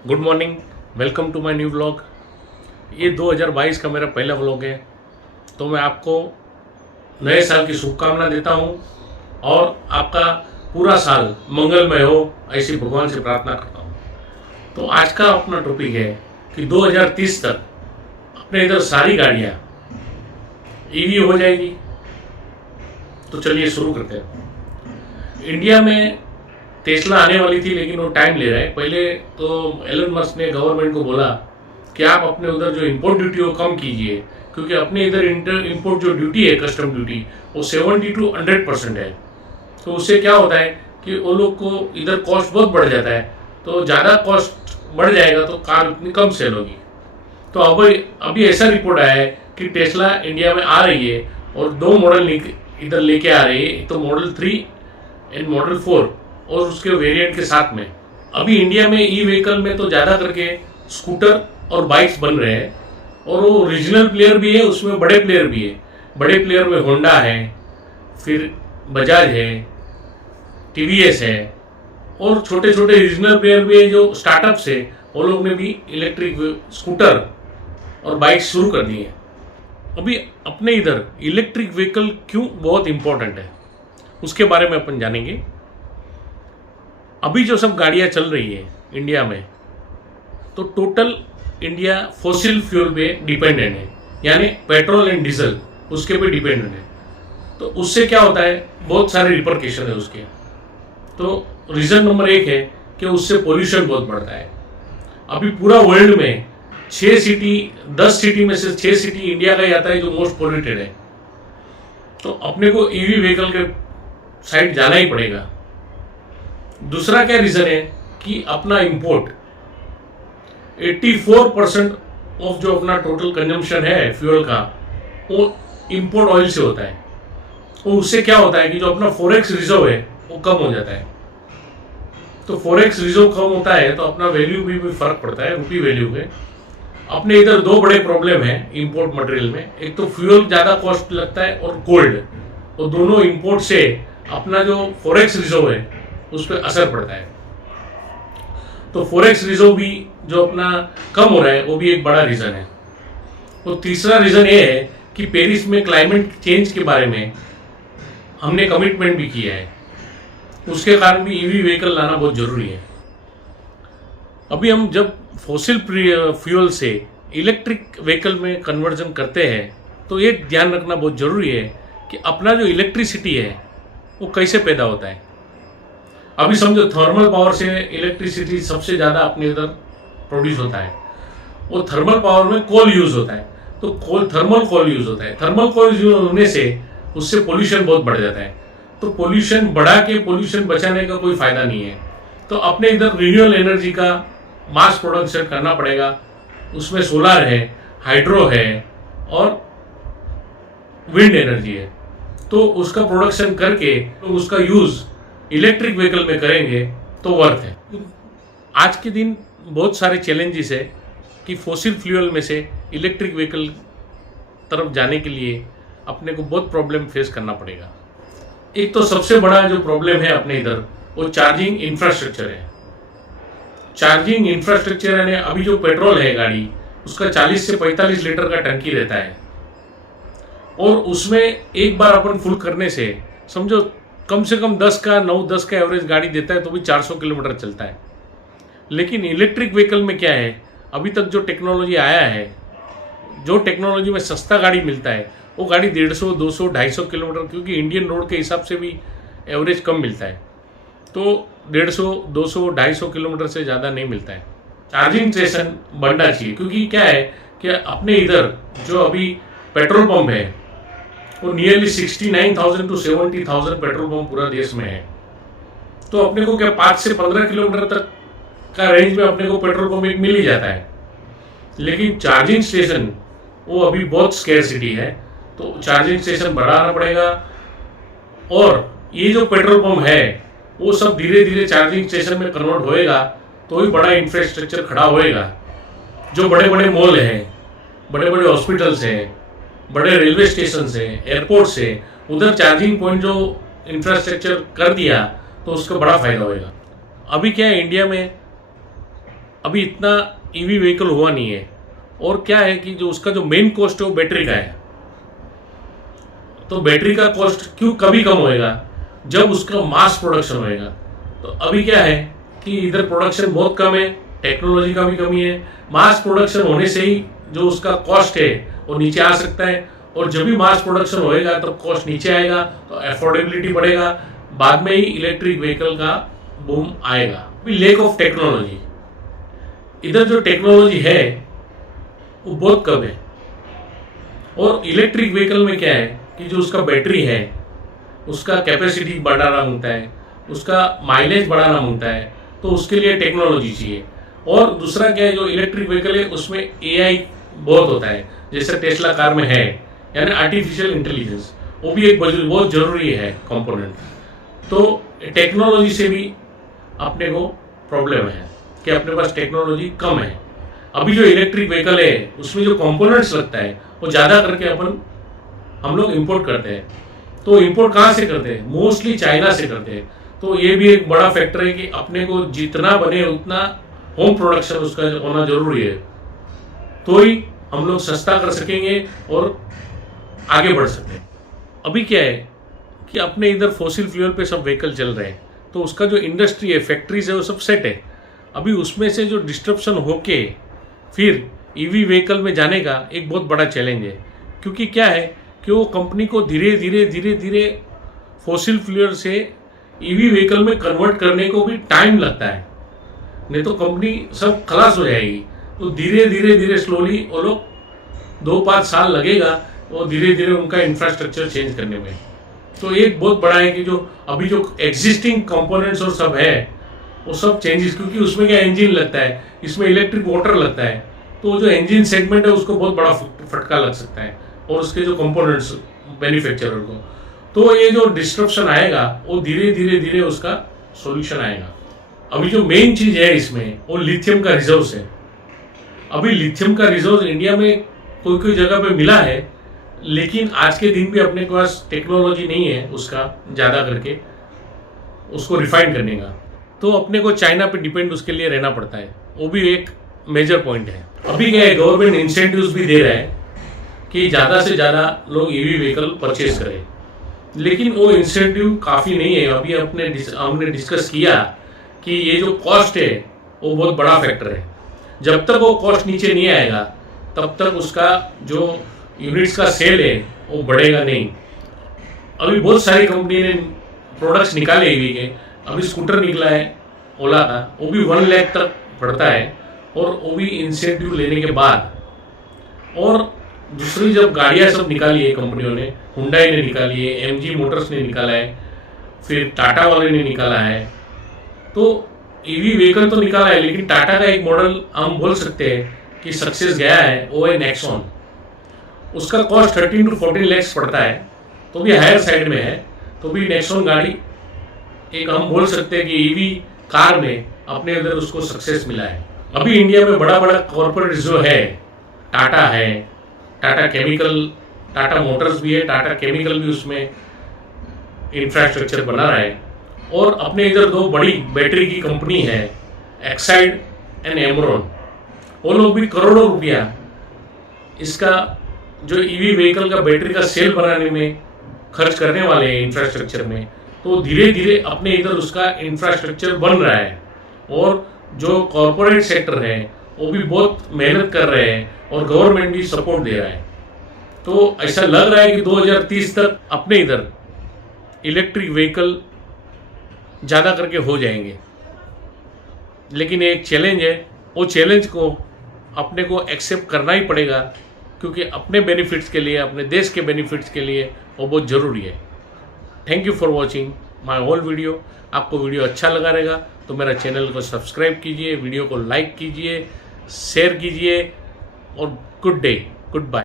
Good morning. Welcome to my new vlog. ये 2022 का मेरा पहला व्लॉग है, तो मैं आपको नए साल की शुभकामना देता हूँ और आपका पूरा साल मंगलमय हो, ऐसी भगवान से प्रार्थना करता हूँ। तो आज का अपना टॉपिक है कि 2030 तक अपने इधर सारी गाड़ियाँ ईवी हो जाएगी। तो चलिए शुरू करते हैं। इंडिया में टेस्ला आने वाली थी, लेकिन वो टाइम ले रहा है। पहले तो एलन मस्क ने गवर्नमेंट को बोला कि आप अपने उधर जो इम्पोर्ट ड्यूटी हो कम कीजिए, क्योंकि अपने इधर इम्पोर्ट जो ड्यूटी है, कस्टम ड्यूटी, वो 70 to 100% है। तो उससे क्या होता है कि वो लोग को इधर कॉस्ट बहुत बढ़ जाता है। तो ज़्यादा कॉस्ट बढ़ जाएगा तो कार उतनी कम सेल होगी। तो अभी ऐसा रिपोर्ट आया है कि टेस्ला इंडिया में आ रही है और दो मॉडल इधर लेके आ रही है, एक तो मॉडल 3 एंड मॉडल 4 और उसके वेरिएंट के साथ में। अभी इंडिया में ई व्हीकल में तो ज़्यादा करके स्कूटर और बाइक्स बन रहे हैं, और वो रीजनल प्लेयर भी है, उसमें बड़े प्लेयर भी है। बड़े प्लेयर में होंडा है, फिर बजाज है, टीवीएस है, और छोटे छोटे रीजनल प्लेयर भी है जो स्टार्टअप्स है, वो लोग ने भी इलेक्ट्रिक स्कूटर और बाइक शुरू कर दी है। अभी अपने इधर इलेक्ट्रिक व्हीकल क्यों बहुत इंपॉर्टेंट है, उसके बारे में अपन जानेंगे। अभी जो सब गाड़ियाँ चल रही है इंडिया में, तो टोटल इंडिया फॉसिल फ्यूल पे डिपेंडेंट है, यानी पेट्रोल एंड डीजल उसके पे डिपेंडेंट है। तो उससे क्या होता है, बहुत सारे रिपरकेशन है उसके। तो रीज़न नंबर 1 है कि उससे पोल्यूशन बहुत बढ़ता है। अभी पूरा वर्ल्ड में 10 सिटी में से 6 सिटी इंडिया का ही आता है जो मोस्ट पोल्यूटेड है। तो अपने को ईवी व्हीकल के साइड जाना ही पड़ेगा। दूसरा क्या रीज़न है कि अपना इंपोर्ट 84% ऑफ जो अपना टोटल कंजम्पशन है फ्यूल का, वो इंपोर्ट ऑयल से होता है। तो उससे क्या होता है कि जो अपना फॉरेक्स रिजर्व है वो कम हो जाता है। तो फॉरेक्स रिजर्व कम होता है तो अपना वैल्यू भी फर्क पड़ता है, रुपी वैल्यू में। अपने इधर दो बड़े प्रॉब्लम है इंपोर्ट मटेरियल में, एक तो फ्यूल ज़्यादा कॉस्ट लगता है और गोल्ड। वो दोनों इंपोर्ट से अपना जो फॉरेक्स रिजर्व है उस पर असर पड़ता है। तो फॉरेक्स रिजर्व भी जो अपना कम हो रहा है वो भी एक बड़ा रीज़न है। तो तीसरा रीज़न ये है कि पेरिस में क्लाइमेट चेंज के बारे में हमने कमिटमेंट भी किया है, उसके कारण भी ईवी व्हीकल लाना बहुत ज़रूरी है। अभी हम जब फॉसिल फ्यूल से इलेक्ट्रिक व्हीकल में कन्वर्जन करते हैं तो ये ध्यान रखना बहुत ज़रूरी है कि अपना जो इलेक्ट्रिसिटी है वो कैसे पैदा होता है। अभी समझो थर्मल पावर से इलेक्ट्रिसिटी सबसे ज़्यादा अपने इधर प्रोड्यूस होता है। वो थर्मल पावर में कोल यूज़ होता है, तो थर्मल कोल यूज़ होता है। थर्मल कोल यूज होने से उससे पोल्यूशन बहुत बढ़ जाता है। तो पोल्यूशन बढ़ा के पोल्यूशन बचाने का कोई फ़ायदा नहीं है। तो अपने इधर रिन्यूएबल एनर्जी का मास प्रोडक्शन करना पड़ेगा। उसमें सोलर है, हाइड्रो है और विंड एनर्जी है। तो उसका प्रोडक्शन करके तो उसका यूज़ इलेक्ट्रिक व्हीकल में करेंगे तो वर्थ है। आज के दिन बहुत सारे चैलेंजेस है कि फॉसिल फ्यूल में से इलेक्ट्रिक व्हीकल तरफ जाने के लिए अपने को बहुत प्रॉब्लम फेस करना पड़ेगा। एक तो सबसे बड़ा जो प्रॉब्लम है अपने इधर वो चार्जिंग इंफ्रास्ट्रक्चर है। चार्जिंग इंफ्रास्ट्रक्चर यानी अभी जो पेट्रोल है गाड़ी, उसका 40 से 45 लीटर का टंकी रहता है, और उसमें एक बार अपन फुल करने से समझो कम से कम 9-10 का एवरेज गाड़ी देता है, तो भी 400 किलोमीटर चलता है। लेकिन इलेक्ट्रिक व्हीकल में क्या है, अभी तक जो टेक्नोलॉजी आया है, जो टेक्नोलॉजी में सस्ता गाड़ी मिलता है वो गाड़ी 150, 200, 250 किलोमीटर, क्योंकि इंडियन रोड के हिसाब से भी एवरेज कम मिलता है, तो 150, 200, 250 किलोमीटर से ज़्यादा नहीं मिलता है। चार्जिंग स्टेशन बढ़ना चाहिए, क्योंकि क्या है कि अपने इधर जो अभी पेट्रोल पंप है वो नियरली 69,000 to 70,000 पेट्रोल पंप पूरा देश में है। तो अपने को क्या 5 से 15 किलोमीटर तक का रेंज में अपने को पेट्रोल पंप एक मिल ही जाता है। लेकिन चार्जिंग स्टेशन वो अभी बहुत स्केर्सिटी है, तो चार्जिंग स्टेशन बढ़ाना पड़ेगा। और ये जो पेट्रोल पंप है वो सब धीरे धीरे चार्जिंग स्टेशन में कन्वर्ट होएगा, तो ही बड़ा इंफ्रास्ट्रक्चर खड़ा होएगा। जो बड़े बड़े मॉल हैं, बड़े बड़े हॉस्पिटल्स हैं, बड़े रेलवे स्टेशन से, एयरपोर्ट से, उधर चार्जिंग पॉइंट जो इंफ्रास्ट्रक्चर कर दिया तो उसका बड़ा फायदा होएगा। अभी क्या है, इंडिया में अभी इतना ईवी व्हीकल हुआ नहीं है। और क्या है कि जो उसका जो मेन कॉस्ट है वो बैटरी का है। तो बैटरी का कॉस्ट क्यों कभी कम होएगा जब उसका मास प्रोडक्शन होएगा। तो अभी क्या है कि इधर प्रोडक्शन बहुत कम है, टेक्नोलॉजी का भी कमी है। मास प्रोडक्शन होने से ही जो उसका कॉस्ट है वो नीचे आ सकता है, और जब भी मास प्रोडक्शन होएगा तो कॉस्ट नीचे आएगा, तो अफोर्डेबिलिटी बढ़ेगा, बाद में ही इलेक्ट्रिक व्हीकल का बूम आएगा। अभी लेक ऑफ टेक्नोलॉजी, इधर जो टेक्नोलॉजी है वो बहुत कम है। और इलेक्ट्रिक व्हीकल में क्या है कि जो उसका बैटरी है उसका कैपेसिटी बढ़ाना होता है, उसका माइलेज बढ़ाना होता है, तो उसके लिए टेक्नोलॉजी चाहिए। और दूसरा क्या है, जो इलेक्ट्रिक व्हीकल है उसमें एआई बहुत होता है, जैसे टेस्ला कार में है, यानी आर्टिफिशियल इंटेलिजेंस, वो भी एक बहुत जरूरी है कंपोनेंट। तो टेक्नोलॉजी से भी अपने को प्रॉब्लम है कि अपने पास टेक्नोलॉजी कम है। अभी जो इलेक्ट्रिक व्हीकल है उसमें जो कंपोनेंट्स लगता है वो ज़्यादा करके हम लोग इंपोर्ट करते हैं। तो इंपोर्ट कहाँ से करते हैं? मोस्टली चाइना से करते हैं। तो ये भी एक बड़ा फैक्टर है कि अपने को जितना बने उतना होम प्रोडक्शन उसका होना जरूरी है, तो ही हम लोग सस्ता कर सकेंगे और आगे बढ़ सकते हैं। अभी क्या है कि अपने इधर फॉसिल फ्यूल पे सब व्हीकल चल रहे हैं, तो उसका जो इंडस्ट्री है, फैक्ट्रीज है, वो सब सेट है। अभी उसमें से जो डिस्ट्रप्शन होके फिर ईवी व्हीकल में जाने का एक बहुत बड़ा चैलेंज है। क्योंकि क्या है कि वो कंपनी को धीरे धीरे फॉसिल फ्यूल से ईवी व्हीकल में कन्वर्ट करने को भी टाइम लगता है, नहीं तो कंपनी सब खलास हो जाएगी। तो धीरे धीरे स्लोली वो लोग 2-5 साल लगेगा और धीरे धीरे उनका इंफ्रास्ट्रक्चर चेंज करने में। तो एक बहुत बड़ा है कि जो अभी जो एग्जिस्टिंग कंपोनेंट्स और सब है वो सब चेंजेस, क्योंकि उसमें क्या इंजन लगता है, इसमें इलेक्ट्रिक मोटर लगता है, तो जो इंजन सेगमेंट है उसको बहुत बड़ा फटका लग सकता है, और उसके जो कंपोनेंट्स मैन्युफैक्चरर को। तो ये जो डिस्ट्रप्शन आएगा वो धीरे धीरे उसका सॉल्यूशन आएगा। अभी जो मेन चीज है इसमें वो लिथियम का रिजर्व है। अभी लिथियम का रिजर्व इंडिया में कोई जगह पे मिला है, लेकिन आज के दिन भी अपने पास टेक्नोलॉजी नहीं है उसका ज़्यादा करके उसको रिफाइन करने का। तो अपने को चाइना पे डिपेंड उसके लिए रहना पड़ता है, वो भी एक मेजर पॉइंट है। अभी क्या है, गवर्नमेंट इंसेंटिव्स भी दे रहा है कि ज़्यादा से ज़्यादा लोग ईवी व्हीकल परचेज करें, लेकिन वो इंसेंटिव काफ़ी नहीं है। अभी हमने डिस्कस किया कि ये जो कॉस्ट है वो बहुत बड़ा फैक्टर है। जब तक वो कॉस्ट नीचे नहीं आएगा तब तक उसका जो यूनिट्स का सेल है वो बढ़ेगा नहीं। अभी बहुत सारी कंपनी ने प्रोडक्ट्स निकाले ईवी के। अभी स्कूटर निकला है ओला का, वो भी 1 लाख तक पड़ता है, और वो भी इंसेंटिव लेने के बाद। और दूसरी जब गाड़ियाँ सब निकाली है कंपनियों ने, हुंडई ने निकाली है, एमजी मोटर्स ने निकाला है, फिर टाटा वाले ने निकाला है। तो ईवी व्हीकल तो निकाला है, लेकिन टाटा का एक मॉडल हम बोल सकते हैं कि सक्सेस गया है, वो है नेक्सॉन। उसका कॉस्ट 13 to 14 लाख पड़ता है, तो भी हायर साइड में है। तो भी नेक्सॉन गाड़ी एक हम बोल सकते हैं कि ईवी कार में अपने उधर उसको सक्सेस मिला है। अभी इंडिया में बड़ा कॉर्पोरेट जो है, टाटा है, टाटा केमिकल, टाटा मोटर्स भी है, टाटा केमिकल भी उसमें इंफ्रास्ट्रक्चर बना रहा है। और अपने इधर 2 बड़ी बैटरी की कंपनी है, एक्साइड एंड एमरॉन, वो लोग भी करोड़ों रुपया इसका जो ईवी व्हीकल का बैटरी का सेल बनाने में खर्च करने वाले हैं इंफ्रास्ट्रक्चर में। तो धीरे धीरे अपने इधर उसका इंफ्रास्ट्रक्चर बन रहा है, और जो कॉरपोरेट सेक्टर है वो भी बहुत मेहनत कर रहे हैं, और गवर्नमेंट भी सपोर्ट दे रहा है। तो ऐसा लग रहा है कि 2030 तक अपने इधर इलेक्ट्रिक व्हीकल ज़्यादा करके हो जाएंगे। लेकिन एक चैलेंज है, वो चैलेंज को अपने को एक्सेप्ट करना ही पड़ेगा, क्योंकि अपने बेनिफिट्स के लिए, अपने देश के बेनिफिट्स के लिए वो बहुत ज़रूरी है। Thank you for watching my whole video. आपको वीडियो अच्छा लगा रहेगा तो मेरा चैनल को सब्सक्राइब कीजिए, वीडियो को लाइक कीजिए, शेयर कीजिए, और गुड डे, गुड बाय।